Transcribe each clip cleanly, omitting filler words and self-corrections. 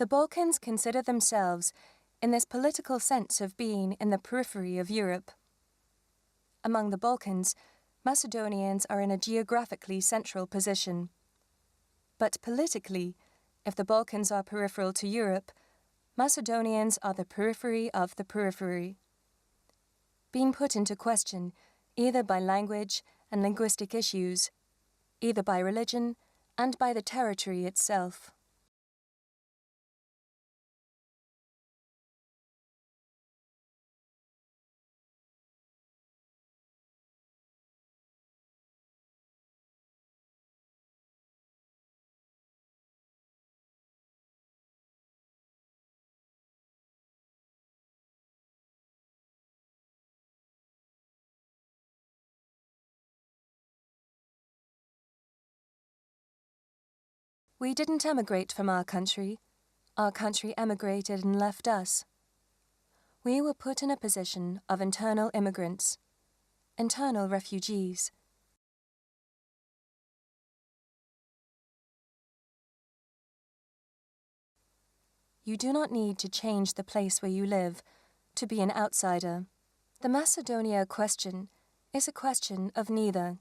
The Balkans consider themselves in this political sense of being in the periphery of Europe. Among the Balkans, Macedonians are in a geographically central position. But politically, if the Balkans are peripheral to Europe, Macedonians are the periphery of the periphery, being put into question either by language and linguistic issues, either by religion and by the territory itself. We didn't emigrate from our country emigrated and left us. We were put in a position of internal immigrants, internal refugees. You do not need to change the place where you live to be an outsider. The Macedonia question is a question of neither.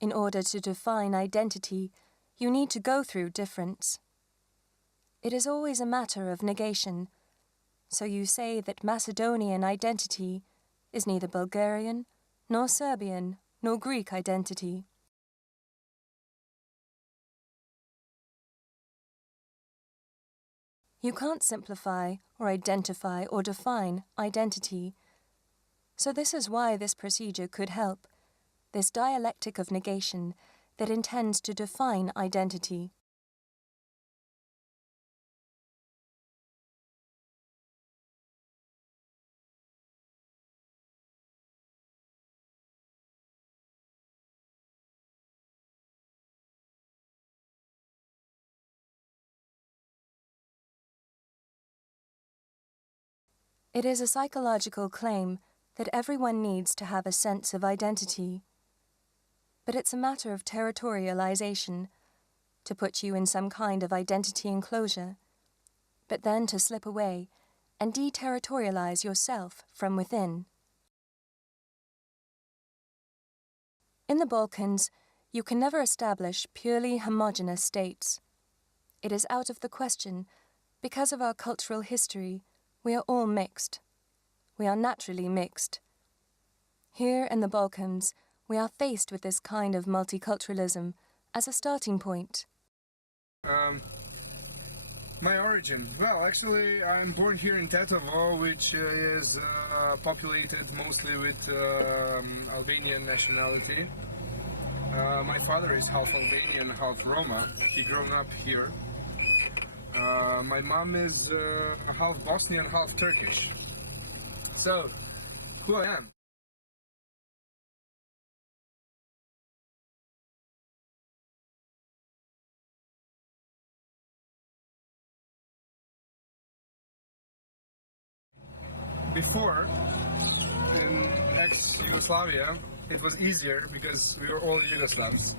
In order to define identity, you need to go through difference. It is always a matter of negation, so you say that Macedonian identity is neither Bulgarian, nor Serbian, nor Greek identity. You can't simplify or identify or define identity. So this is why this procedure could help, this dialectic of negation that intends to define identity. It is a psychological claim that everyone needs to have a sense of identity. But it's a matter of territorialization, to put you in some kind of identity enclosure, but then to slip away and deterritorialize yourself from within. In the Balkans, you can never establish purely homogeneous states. It is out of the question, because of our cultural history. We are all mixed. We are naturally mixed. Here in the Balkans, we are faced with this kind of multiculturalism as a starting point. My origin? Well, actually, I'm born here in Tetovo, which is populated mostly with Albanian nationality. My father is half Albanian, half Roma. He grew up here. My mom is half Bosnian, half Turkish. So, who I am? Before, in ex-Yugoslavia, it was easier because we were all Yugoslavs,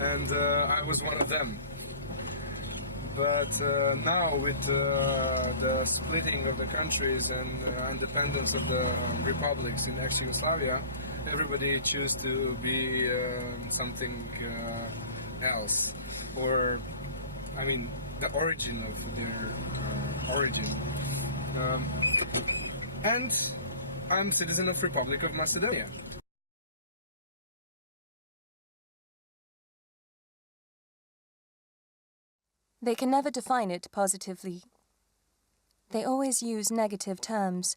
and I was one of them. But now, with the splitting of the countries and independence of the republics in ex-Yugoslavia, everybody choose to be something else, or, I mean, the origin of their origin. And I'm citizen of Republic of Macedonia. They can never define it positively. They always use negative terms,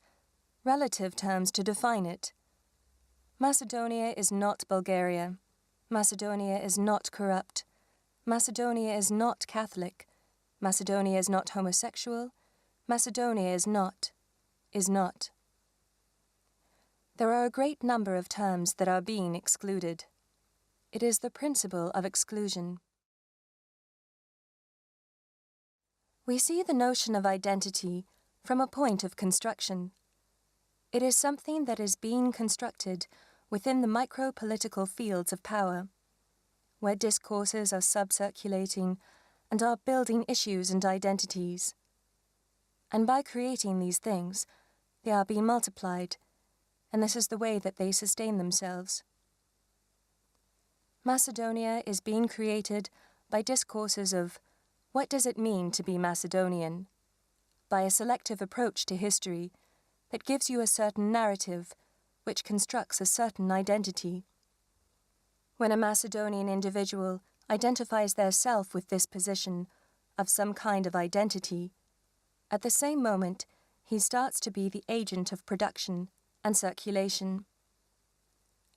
relative terms to define it. Macedonia is not Bulgaria. Macedonia is not corrupt. Macedonia is not Catholic. Macedonia is not homosexual. Macedonia is not. There are a great number of terms that are being excluded. It is the principle of exclusion. We see the notion of identity from a point of construction. It is something that is being constructed within the micro-political fields of power, where discourses are subcirculating and are building issues and identities. And by creating these things, they are being multiplied, and this is the way that they sustain themselves. Macedonia is being created by discourses of what does it mean to be Macedonian, by a selective approach to history that gives you a certain narrative which constructs a certain identity. When a Macedonian individual identifies their self with this position of some kind of identity, at the same moment he starts to be the agent of production and circulation.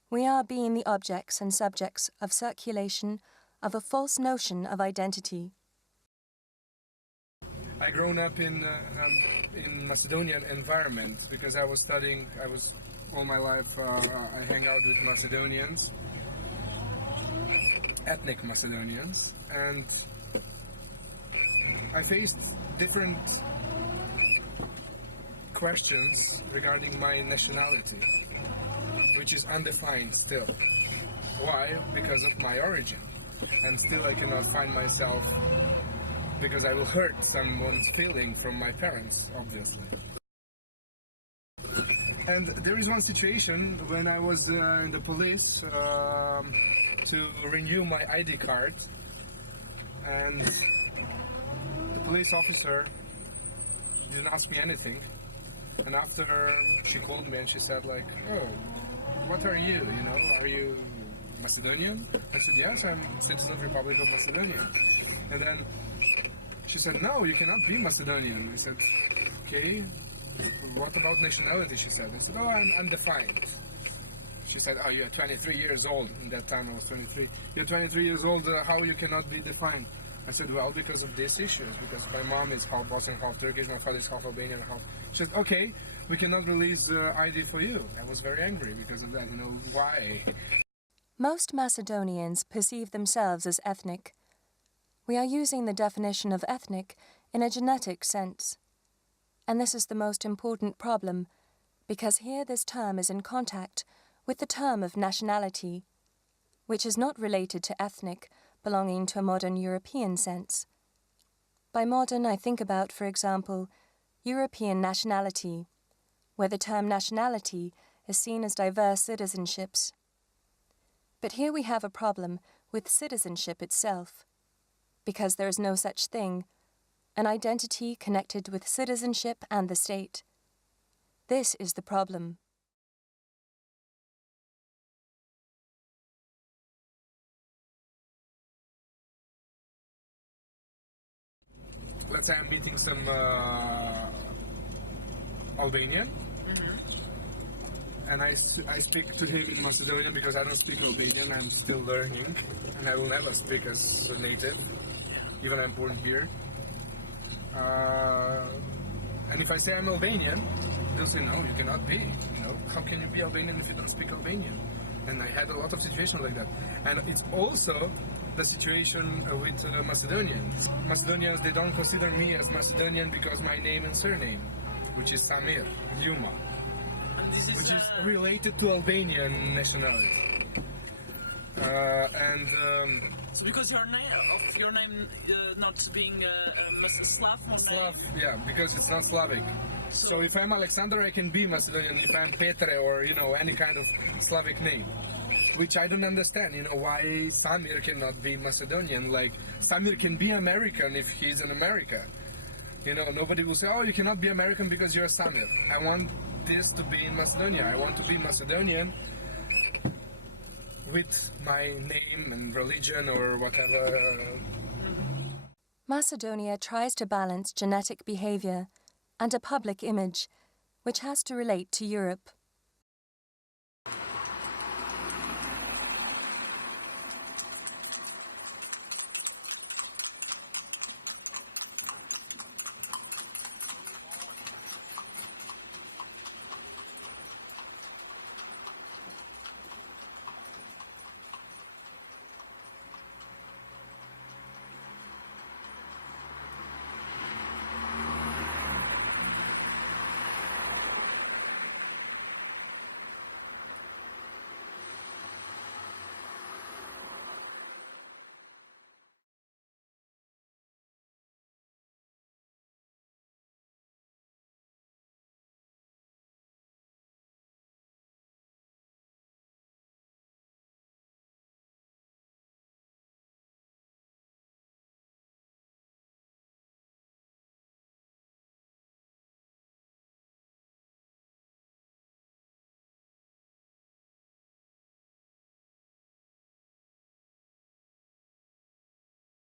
We are being the objects and subjects of circulation of a false notion of identity. I grown up in Macedonian environment because I was studying. All my life I hang out with Macedonians, ethnic Macedonians, and I faced different questions regarding my nationality, which is undefined still. Why? Because of my origin. And still I cannot find myself, because I will hurt someone's feeling from my parents, obviously. And there is one situation when I was in the police to renew my ID card, and the police officer didn't ask me anything. And after she called me and she said like, oh, what are you, are you Macedonian? I said, yes, I'm citizen of Republic of Macedonia. And then she said, no, you cannot be Macedonian. I said, okay, what about nationality? She said. I said, oh, I'm undefined. She said, oh, you're 23 years old. In that time I was 23. You're 23 years old, how you cannot be defined? I said, well, because of these issues, because my mom is half Bosnian, half Turkish, my father is half Albanian, half... She said, okay, we cannot release ID for you. I was very angry because of that, why? Most Macedonians perceive themselves as ethnic. We are using the definition of ethnic in a genetic sense. And this is the most important problem, because here this term is in contact with the term of nationality, which is not related to ethnic, belonging to a modern European sense. By modern, I think about, for example, European nationality, where the term nationality is seen as diverse citizenships. But here we have a problem with citizenship itself, because there is no such thing, an identity connected with citizenship and the state. This is the problem. Let's say I'm meeting some Albanian, and I speak to him in Macedonian because I don't speak Albanian. I'm still learning, and I will never speak as a native, even I'm born here. And if I say I'm Albanian, they'll say, no, you cannot be. How can you be Albanian if you don't speak Albanian? And I had a lot of situations like that. And it's also the situation with Macedonians. Macedonians, they don't consider me as Macedonian because my name and surname, which is Samir, Yuma, which is related to Albanian nationality. So because your name not being Slav or Slav, yeah, because it's not Slavic. So if I'm Alexander, I can be Macedonian. If I'm Petre or any kind of Slavic name, which I don't understand. Why Samir cannot be Macedonian? Like Samir can be American if he's in America. Nobody will say, oh, you cannot be American because you're Samir. I want this to be in Macedonia. I want to be Macedonian with my name and religion or whatever. Macedonia tries to balance genetic behavior and a public image, which has to relate to Europe.